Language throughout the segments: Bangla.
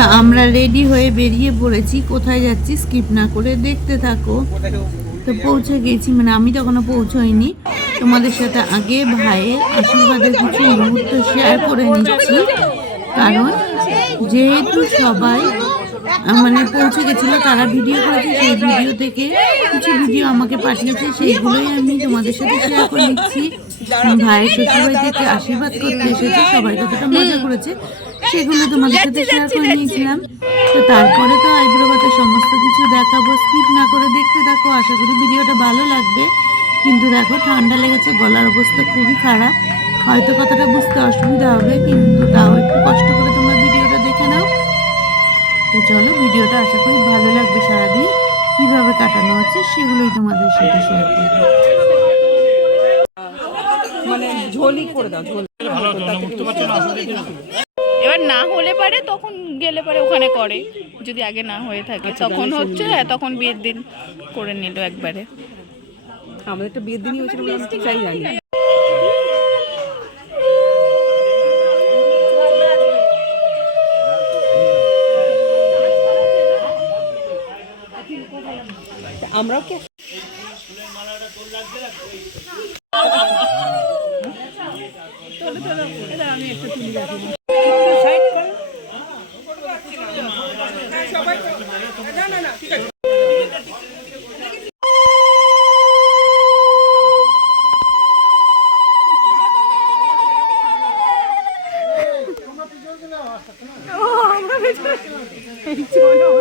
তা আমরা রেডি হয়ে বেরিয়ে পড়েছি। কোথায় যাচ্ছি স্কিপ না করে দেখতে থাকো। তো পৌঁছে গেছি মানে আমি তখনও পৌঁছইনি। তোমাদের সাথে আগে ভাইয়ের আশীর্বাদের কিছু মুহূর্ত শেয়ার করে নিচ্ছি। কারণ যেহেতু সবাই মানে পৌঁছে গেছিল, তারা ভিডিও করেছে, সেই ভিডিও থেকে কিছু ভিডিও আমাকে পাঠিয়েছে, সেইগুলোই আমি তোমাদের সাথে শেয়ার করে নিচ্ছি। ভাইয়ের শ্বশুরবাড়ি থেকে আশীর্বাদ করতে এসেছে, সবাই কতটা মজা করেছে। সেগুলো তোমাদের সাথে শেয়ার করে নিয়েছিলাম। তো তারপরে তো আইব্রো ভাতের সমস্ত কিছু দেখাবো স্কিপ না করে দেখতে থাকো আশা করি ভিডিওটা ভালো লাগবে। কিন্তু দেখো ঠান্ডা লেগেছে গলার অবস্থা খুবই খারাপ। হয়তো কথাটা বুঝতে অসুবিধা হবে কিন্তু তাও একটু কষ্ট করে তোমরা ভিডিওটা দেখে নাও। তো চলো ভিডিওটা আশা করি ভালো লাগবে সারাদিন। কীভাবে কাটানো হচ্ছে সেগুলোই তোমাদের সাথে শেয়ার করব। মানে ঝোলই করে দাও ঝোল। না হলে পারে তখন গেলে পারে ওখানে করে। যদি আগে না হয়ে থাকে তখন হচ্ছে হ্যাঁ তখন বিয়ের দিন করে নিল একবারে। আমাদের তো বিয়ের দিনই হয়েছিল চাই জানি আমরাও কি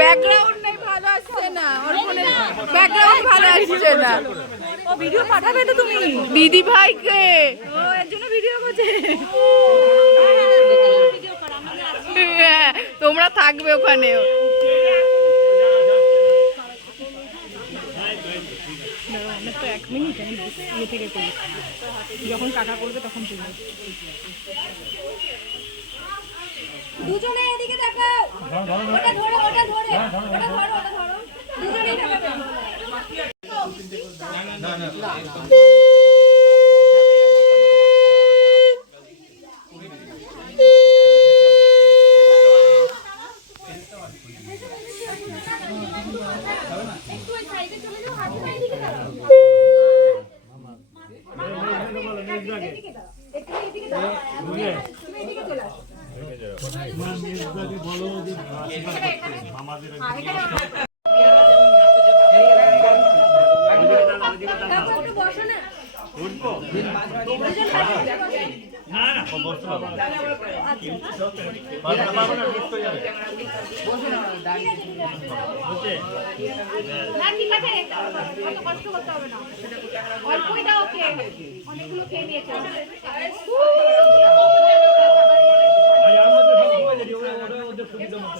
ব্যাকগ্রাউন্ড নাই ভালো আসছে না। ওর ফোনে ব্যাকগ্রাউন্ড ভালো আসছে না। ও ভিডিও পাঠাবে তো তুমি? দিদি ভাইকে। ও এর জন্য ভিডিও করছে। তোমরা থাকবে ওখানে। তো এক মিনিট আমি ইয়ে থেকে করি যখন কাকা করবে তখন তুমি দুজনে এদিকে তাকাও ওটা ধরো ওটা ধরে ওটা ধরো ওটা ধরো দুজনেই না একটু ওই সাইডে চলে যাও হাত ধরে এদিকে দাঁড়াও এদিকে দাঁড়াও একটু এদিকে দাঁড়াও তুমি এদিকে চলে আসো কাকু একটু বসো না না ঠিক আছে অত কষ্ট করতে হবে না। অল্পই দাও ওকে অনেকগুলো খেয়ে নিয়েছে এদিকে দেখে দেখে খাও খাও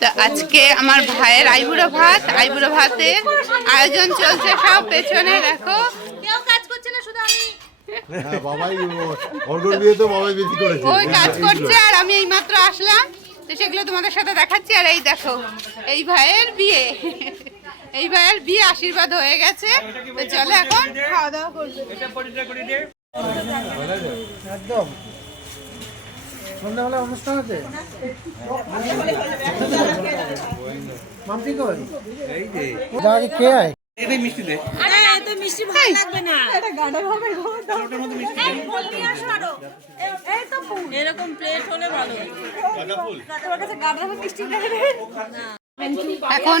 তো আজকে আমার ভাইয়ের আইবুড়ো ভাত আইবুড়ো ভাতের আয়োজন চলছে। সব পেছনে দেখো। কেউ কাজ করছে না শুধু আমি। হ্যাঁ বাবাই অর্ঘর বিয়ে তো বাবাই বেশি করেছে। ওই কাজ করছে আর আমি এই মাত্র আসলাম। তো সেগুলো তোমাদের সাথে দেখাচ্ছি আর এই দেখো এই ভাইয়ের বিয়ে। এই ভাইয়ের বিয়ে আশীর্বাদ হয়ে গেছে। তো চলো এখন খাওয়া দাওয়া করবে। একদম। সন্ধ্যাবেলা অনুষ্ঠান আছে? মামটি কই দাঁড়ি কে আয়? এখন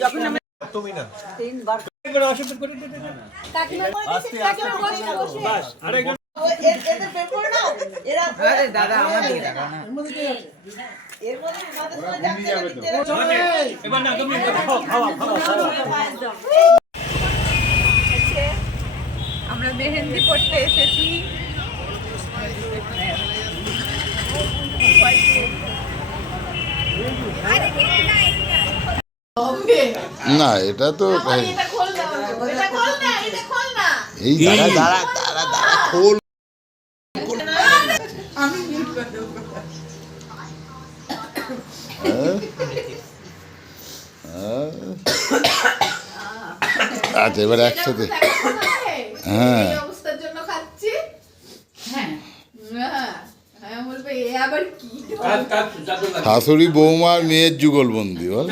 না। আমরা মেহেন্দি পড়তে এসেছি। না এটা তো এই দাঁড়া দাঁড়া দাঁড়া দাঁড়া খোল। হ্যাঁ? হ্যাঁ? আচ্ছা এবার একসাথে। হ্যাঁ। শাশুড়ি বৌমার মেয়ের যুগলবন্দি বল।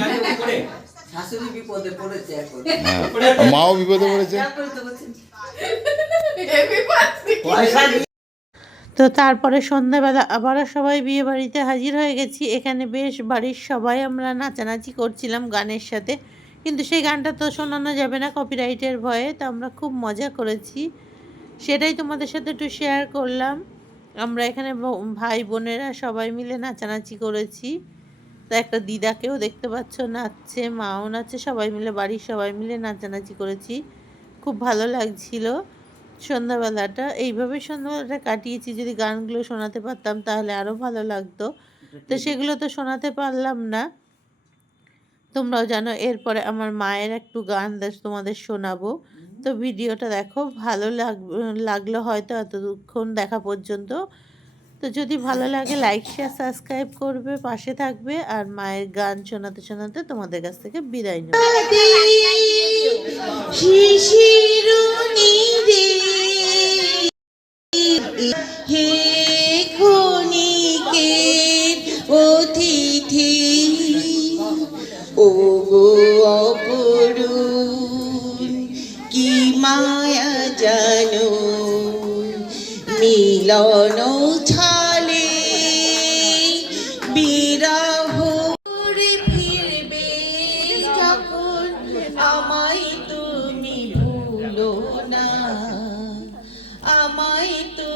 শাশুড়ি বিপদে পড়েছে এখন। হ্যাঁ মাও বিপদে পড়েছে? পয়সা তো তারপরে সন্ধ্যাবেলা আবারও সবাই বিয়ে বাড়িতে হাজির হয়ে গেছি। এখানে বেশ বাড়ির সবাই আমরা নাচানাচি করছিলাম গানের সাথে। কিন্তু সেই গানটা তো শোনানো যাবে না কপিরাইটের ভয়ে তো আমরা খুব মজা করেছি। সেটাই তোমাদের সাথে একটু শেয়ার করলাম। আমরা এখানে ভাই বোনেরা সবাই মিলে নাচানাচি করেছি। তো একটা দিদাকেও দেখতে পাচ্ছ, নাচছে, মাও নাচছে, সবাই মিলে, বাড়ির সবাই মিলে নাচানাচি করেছি। খুব ভালো লাগছিল সন্ধ্যাবেলাটা। এইভাবে সন্ধ্যাবেলাটা কাটিয়েছি, যদি গানগুলো শোনাতে পারতাম তাহলে আরও ভালো লাগতো। তো সেগুলো তো শোনাতে পারলাম না। তোমরাও জানো, এরপরে আমার মায়ের একটু গান তোমাদের শোনাবো। তো ভিডিওটা দেখো, ভালো লাগ, লাগল হয়তো এতক্ষণ দেখা পর্যন্ত। তো যদি ভালো লাগে লাইক শেয়ার সাবস্ক্রাইব করবে, পাশে থাকবে আর মায়ের গান শোনাতে শোনাতে তোমাদের কাছ থেকে বিদায় নেব। ও কি মায়া জানো, মিলন ছালে আমায় তুমি ভুলো না। আমায় তুমি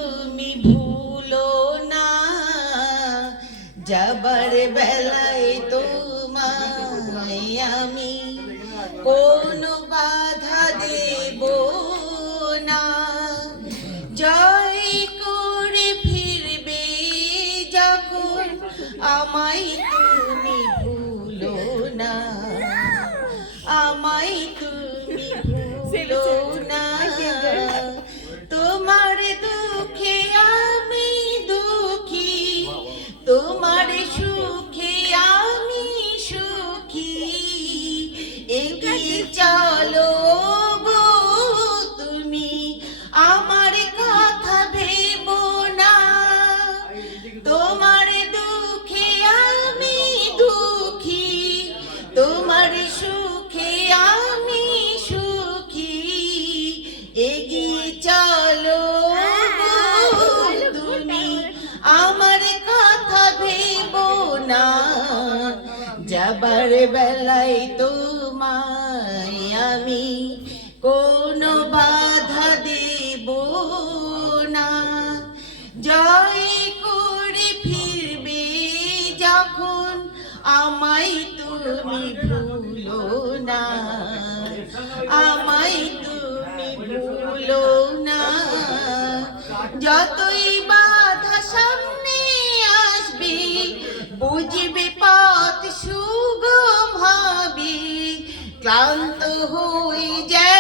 বেলায় তোমায় আমি কোনো বাধা দেব না। জয় করে ফিরবে যখন আমায় তুমি ভুলো না। আমায় তুমি ভুলো না। যতই বাধা সামনে আসবে, বুঝবে शांत हुई जय